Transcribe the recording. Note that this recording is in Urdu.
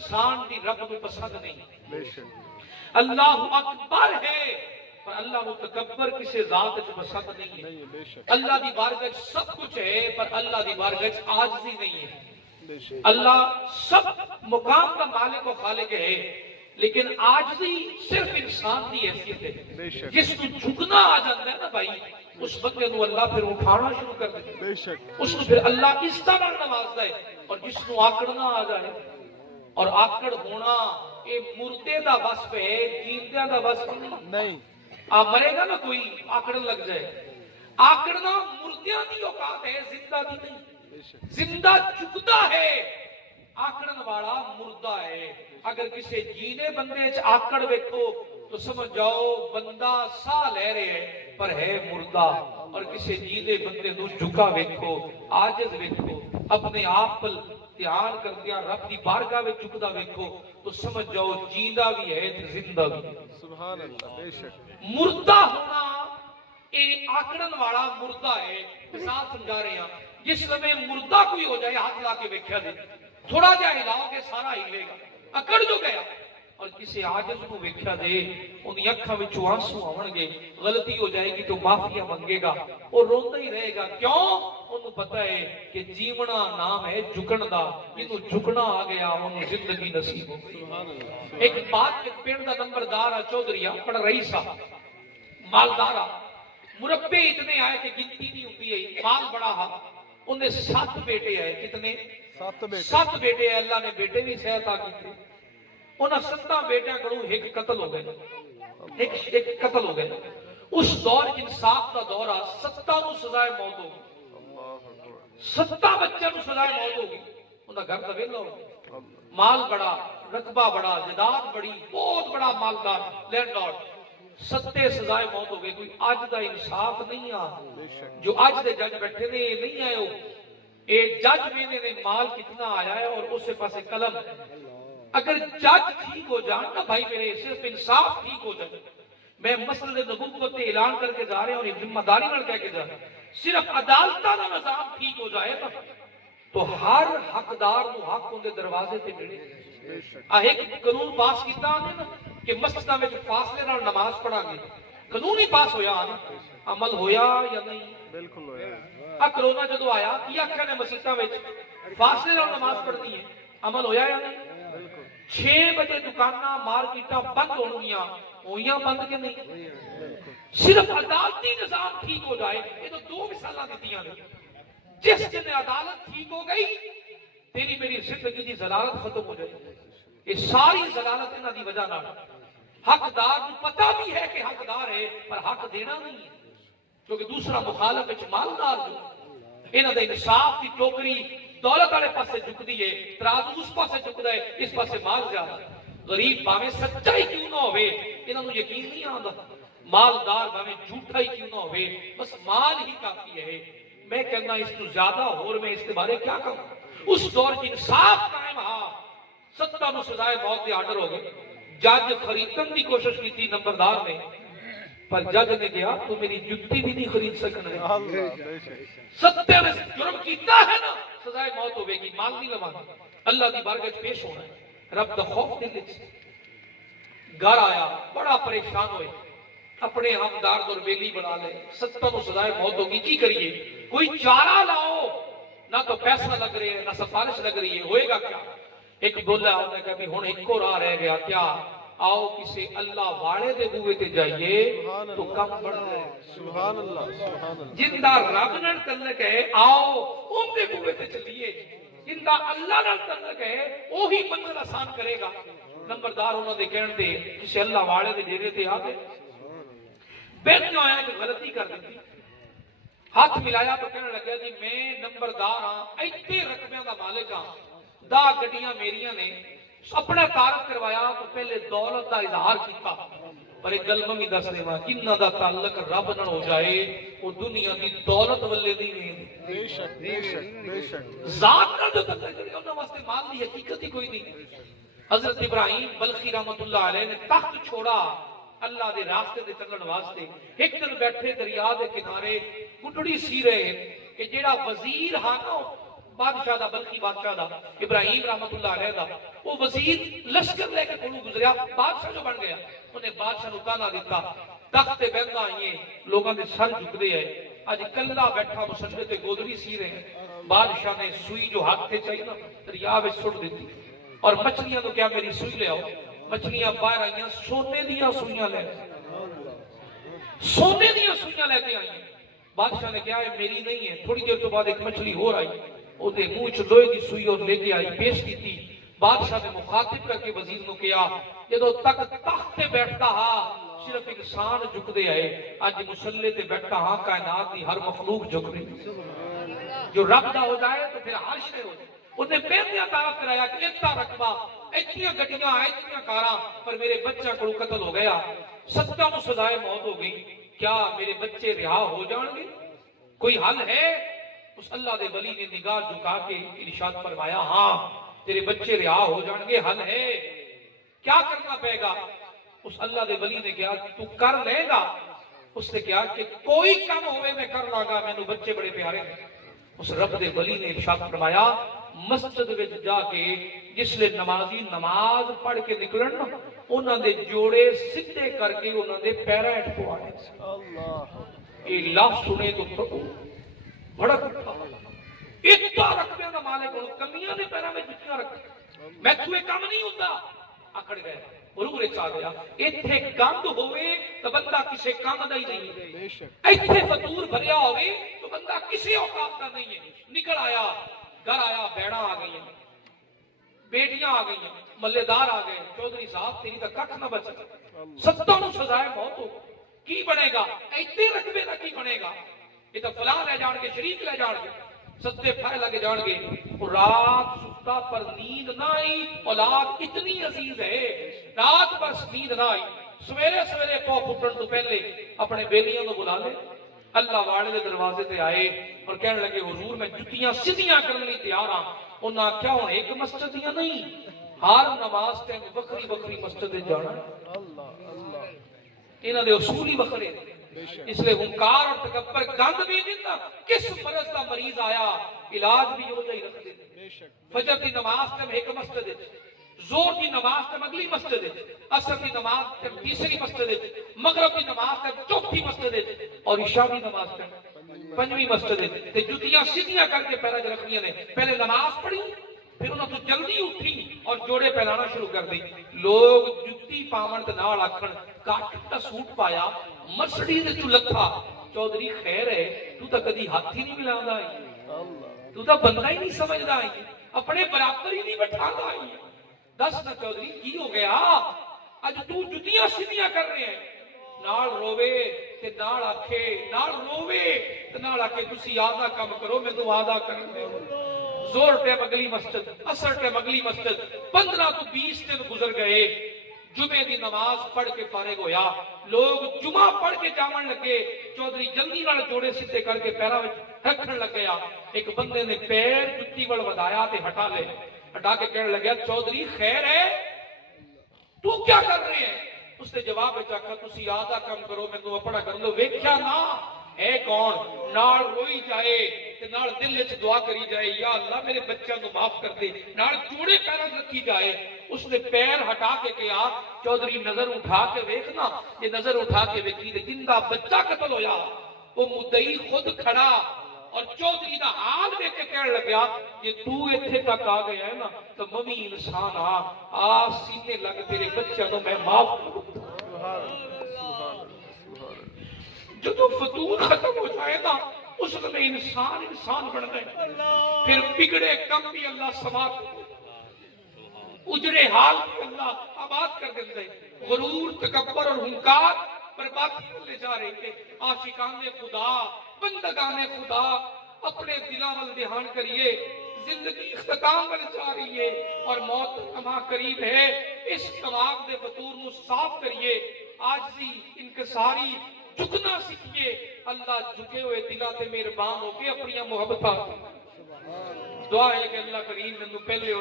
انسان دی رب کو پسند نہیں. اللہ اکبر ہے پر اللہ متکبر کسی ذات کو پسند نہیں ہے. اللہ دی بارگاہ سب کچھ ہے پر اللہ دی بارگاہ عاجزی نہیں ہے. اللہ سب مقام کا مالک و خالق ہے لیکن عاجزی صرف انسان دی حیثیت ہے. جس کو جھکنا آ جاتا ہے نا بھائی اس بندے کو اللہ پھر اٹھانا شروع کر دیتا ہے. اس کو پھر اللہ اس طرح نوازتا ہے. اور جس کو آکڑنا آ جائے اور آکڑ ہونا یہ مردے دا وصف ہے جیندیاں دا وصف نہیں. آپ مرے گا نا کوئی آکڑن لگ جائے. آکڑنا مردیاں دی اوقات ہے زندہ دی نہیں. زندہ جھکتا ہے آکڑن والا مردہ ہے. اگر کسی جینے بندے چ آکڑ ویکھو تو سمجھ جاؤ بندہ سا لے رہے ہے پر ہے مردہ. اور کسی جینے بندے نو جھکا ویکھو عاجز ویکھو اپنے آپ پر دھیان کر دیا رب دی بارگاہ میں جھکدا ویکھو تو سمجھ جاؤ جیندا بھی ہے تے زندہ بھی ہے. سبحان اللہ. بے شک مردہ ہونا اے آکڑن والا مردہ ہے. مثال سمجھا رہے ہیں جس میں مردہ کوئی ہو جائے ہاتھ لا کے ویکھیا دے تھوڑا جہا ہلاؤ گے سارا ہلے گا اکڑ جو گیا. اور کسی عاجز کو ویکھیا دے اونی اکھاں وچوں آنسو آون گے غلطی ہو جائے گی تو معافی منگے گا اور روندا ہی رہے گا. کیوں انہوں پتہ ہے کہ جیونا نام ہے جھکن دا. جنوں جھکنا آ گیا انہوں زندگی نصیب ہو گئی. ایک بات ایک پنڈ دا نمبردار چودھریا بڑا رئیسا مالدارا مربے اتنے آئے کہ گنتی نہیں ہوتی ہے مال بڑا ہا. انہیں 7 بیٹے آئے. کتنے 7 بیٹے آئے. اللہ نے بیٹے بھی صحت آ کی تھے. انہاں 7 بیٹیاں کڑوں ایک قتل ہو گئے. ایک قتل ہو گئے. اس دور انصاف کا دور آ 7 نو سزائے موت ہو گئی. 7 بچوں نو سزائے موت ہو گئی. انہاں گھر دا ویلا ہو گیا. مال بڑا رقبہ بڑا جائیداد بڑی بہت بڑا مالدار لینڈ لارڈ. 7 سزائے موت ہو گئی. کوئی اج دا انصاف نہیں آ. جو اج دے جج بیٹھے نے یہ نہیں آئے ہو اے جج میں نے مال کتنا آیا ہے اور اس سے پاسے قلم. اگر جج ٹھیک ہو جان نا بھائی میرے صرف انصاف ٹھیک ہو جائے. میں مسئلے نبوت تے اعلان کر کے جا رہے ہیں اور یہ ذمہ داری نال کہہ کے جا رہے ہیں صرف عدالتاں دا نظام ٹھیک ہو جائے نا تو ہر حقدار نو حق ان دے دروازے تے ملے. ایک قانون پاس کیتا نے نا کہ مسجداں وچ فاصلے نال نماز پڑھا گے. قانون ہی پاس ہویا نا عمل ہویا یا نہیں؟ بالکل ہویا. کرونا جدو آیا کی آکھیا نے مسجداں وچ فاصلے نال نماز پڑھنی ہے عمل ہویا یا نہیں؟ 6 بجے دکاناں مارکیٹاں بند ہونگیاں ہوئیاں بند کے نہیں. صرف عدالتی نظام ٹھیک ہو جائے. یہ تو 2 مثالاں دتیاں نے. جس دن عدالت ٹھیک ہو گئی تیری میری زندگی کی ضلالت ختم ہو جائے. یہ ساری ضلالت انہاں دی وجہ نال. حقدار کو پتہ بھی ہے کہ حقدار ہے پر حق دینا نہیں ہے کیونکہ دوسرا مخالف وچ مالدار جو انہاں دے انصاف کی ٹوکری دولت والے پاسے جھکدی ہے ترازو اس پاسے جھکدا ہے اس پاسے مال زیادہ. غریب باویں سچائی کیوں نہ ہوئے انہاں نوں یقین نہیں آندا. مالدار باویں جھوٹا ہی کیوں نہ ہوئے بس مال ہی کافی ہے. میں کہنا اس تو زیادہ اور میں اس کے بارے کیا کہوں. اس دور کی انصاف قائم ہا. 7 نو سزائے موت کے آرڈر ہو گئے. جج خریدن کی کوشش کی تھی نمبردار نے پر جج نے کہا تو میری جتی بھی نہیں خرید سکنا. 7 نے جرم کیتا ہے نا سزائے موت ہوے گی. مال نہیں لوانا اللہ دی بارگاہ پیش ہونا ہے. رب دا خوف دل وچ. گھر آیا بڑا پریشان ہوئے اپنے ہمدار اور بیلی بنا لے. 7 نو سزائے موت ہوگی کی کریے کوئی چارہ لاؤ. نہ تو پیسہ لگ رہے ہیں نہ سفارش لگ رہی ہے ہوئے گا کیا. ایک بولا انہوں نے کہا بھی ہن ایک اور رہ گیا کیا آؤ کسی اللہ والے دے بوئے تے جائیے تو کم بڑھ جائے. سبحان اللہ سبحان اللہ. جندہ رب نال تعلق ہے آؤ ان دے بوئے تے چلیے. جندہ اللہ نال تعلق ہے وہی منزل آسان کرے گا. نمبردار انہوں نے کہن دے کسی اللہ والے دے ڈیرے تے آ گئے. بیٹھ جو ہے کہ غلطی کر دیتی. ہاتھ ملایا تو کہنے لگا جی میں نمبردار ہاں ایتھے رقبیاں دا مالک ہاں 10 گڈیاں میریاں نے. اپنا تعارف کروایا تو پہلے دولت دا اظہار کیتا پر ایک گل میں دس دیواں کناں دا تعلق رب نال ہو جائے وہ دنیا دی دولت ولے نہیں ویندی. بے شک بے شک بے شک. ذات نال جو تعلق ہے انہاں واسطے مال دی حقیقت ہی کوئی نہیں. حضرت ابراہیم بلخی رحمۃ اللہ علیہ نے تخت چھوڑا اللہ دے راستے دے چلن واسطے. ایک دن بیٹھے دریا دے کنارے گڈڑی سی رہے کہ جیڑا وزیر ہا نا بادشاہ دا بلخی بادشاہ دا ابراہیم رحمت اللہ علیہ دا وہ وزیر لشکر لے کے کولوں گزریا بادشاہ جو بن گیا انہیں بادشاہ نو تانا دیتا تخت تے بہندا آئیے لوگاں دے سر جھکدے ہیں اج کلا بیٹھا مسلے تے گودری سی رہے بادشاہ نے سوئی جو ہاتھ تے چاہیے نا دریا وچ سٹ دیتی اور مچھلیاں تو کیا میری سوئی لے آؤ مچھلیاں باہر آئیاں سونے دیاں سوئیاں لے سونے دیاں سوئیاں لے کے آئییں بادشاہ نے کہا ہے میری نہیں ہے تھوڑی دیر تو بعد ایک مچھلی اور آئی وہ دے منہ چ لوہے دی سوئی اور لے کے آئی پیش کی تھی بادشاہ نے مخاطب کر کے وزیر کو کہا جدو تک تخت تے بیٹھتا ہا صرف انسان جھک دے آئے اج مسلے تے بیٹھتا ہاں کائنات دی ہر مخلوق جھک دے جو رب دا ہو جائے تو پھر ہر شے ہو جائے انہیں پہنیاں تعارف کرایا کہ اتنا رقبہ اتنیاں گڈیاں اتنیاں کاراں پر میرے بچہ کو قتل ہو گیا 70 سزائے موت ہو گئی کیا میرے بچے رہا ہو جان گے کوئی حل ہے اس اللہ دے ولی نے نگاہ جھکا کے ارشاد فرمایا ہاں تیرے بچے رہا ہو جان گے حل ہے کیا کرنا پڑے گا اس اللہ دے ولی نے کہا تو کر لے گا اس نے کہا کہ کوئی کم ہوئے میں کر لاگا میں نو بچے بڑے پیارے ہیں اس رب دے ولی نے ارشاد فرمایا مسجد وچ جا کے جس لے نمازی نماز پڑھ کے نکلن نا انہاں دے جوڑے سیدھے کر کے انہاں دے پیراں ہٹ پوانے اللہ یہ لفظ سنے تو بڑا کٹھا اتنا رکھنے دا مالک ہوں کمیاں دے پیراں میں جتیاں رکھ میں تو یہ کام نہیں ہوندا اکڑ گئے غرور چاہ گیا ایتھے گند ہوئے تو بندہ کسے کام دا ہی نہیں ایتھے فطور بھریا ہوئے تو بندہ کسی اوقات دا نہیں ہے نکل آیا گھر آیا بیڑا آ گئی ہیں بیٹیاں آ گئی ہیں ملےدار آ گئے چودھری صاحب تیری تک کٹ نہ بچا 70 سزائے موت ہو کی بنے گا ایتھے رقبے دا کی بنے گا یہ تو فلاں لے جان کے شریک لے جان گے ستے پھائے لگے جان گے رات ستا پر نیند نہ آئی اولاد اتنی عزیز ہے رات بس نیند نہ آئی سویرے سویرے پاؤ پھٹن تو پہلے اپنے بیلیاں کو بلا لے اللہ والے دے دروازے تے آئے اور کہنے لگے حضور میں جتیاں سیدھیاں کرنے لی تیار ہاں انہاں کیا ہوں ایک مسجد دیاں نہیں ہر نماز ٹائم بکری بکری مسجد جانا انہاں دے اصول ہی بکرے اس لئے ہنکار اور تکبر گند بھی دیتا کس مرض کا مریض آیا علاج بھی ہو جائے رکھ دیتے فجر دی نماز ٹائم ایک مسجد ہے زور دی نماز ٹائم اگلی مسجد ہے عصر دی نماز ٹائم تیسری مسجد ہے مغرب دی نماز ٹائم چوتھی مسجد ہے اور عشاء دی نماز ٹائم پنجویں مسجد ہے تے جتیاں سیدھیاں کر کے پیرا رکھنیاں نے پہلے نماز پڑھی پھر انہوں تو جلدی اٹھی اور جوڑے پہلانا شروع کر دی لوگ جتی پاون تے نال آکھن کاٹ دا سوٹ پایا مرسڈیز تو لکھا چودھری خیر ہے تو تا کدی ہاتھ ہی نہیں ملانا ہے تو تا بندہ ہی نہیں سمجھدا ہے اپنے برابر ہی نہیں بٹھانا ہے دس نہ چودھری کی ہو گیا اج تو جتیاں سیدھیاں کر رہے ہیں نال روے تے نال آکھے نال روے تے نال آکھے تسی آدھا کام کرو میں تو آدھا کرن دے زور ٹائم اگلی مسجد اثر ٹائم اگلی مسجد 15 تو 20 دن گزر گئے جمعے دی نماز پڑھ کے فارغ ہویا لوگ جمعہ پڑھ کے جاون لگے چودھری جلدی نال جوڑے سیدھے کر کے پیراں وچ رکھن لگ گیا ایک بندے نے پیر جتی ول ودایا تے ہٹا لے ہٹا کے کہنے لگا چودھری خیر ہے تو کیا کر رہے ہیں اس نے جواب میں آکھا تسی آدھا کام کرو میں تو اپنا کر لو ویکھیا نہ ہے کون نال روئی جائے تے نال دل وچ دعا کری جائے یا اللہ میرے بچوں کو معاف کر دے نال جوڑے پیراں رکھی جائے اس نے پیر ہٹا کے کہا چودھری نظر اٹھا کے دیکھنا یہ نظر اٹھا کے دیکھی تے جندا بچہ قتل ہویا وہ مدعی خود کھڑا اور چودھری دا حال دیکھ کے کہنے لگا یہ تو ایتھے تک آ گیا ہے نا تو ممی انسان آ سینے لگ تیرے بچوں کو میں معاف کروں جدو فتور ختم ہو جائے گا اس میں انسان بن گئے پھر بگڑے کم بھی اللہ سماعت اجرے حال بھی اللہ آباد کر دیتے غرور تکبر اور ہنکار بربادی لے جا رہے تھے عاشقان خدا بندگان خدا اپنے دلاں ول دھیان کریے زندگی اختتام ول جا رہی ہے اور موت کما قریب ہے اس کماغ دے فطور نو صاف کریے عاجزی انکساری جھکنا سیکھیے اللہ جھکے ہوئے دلاں تے مہربان ہو کے اپنی محبت دعا ہے کہ اللہ کریم نے پہلے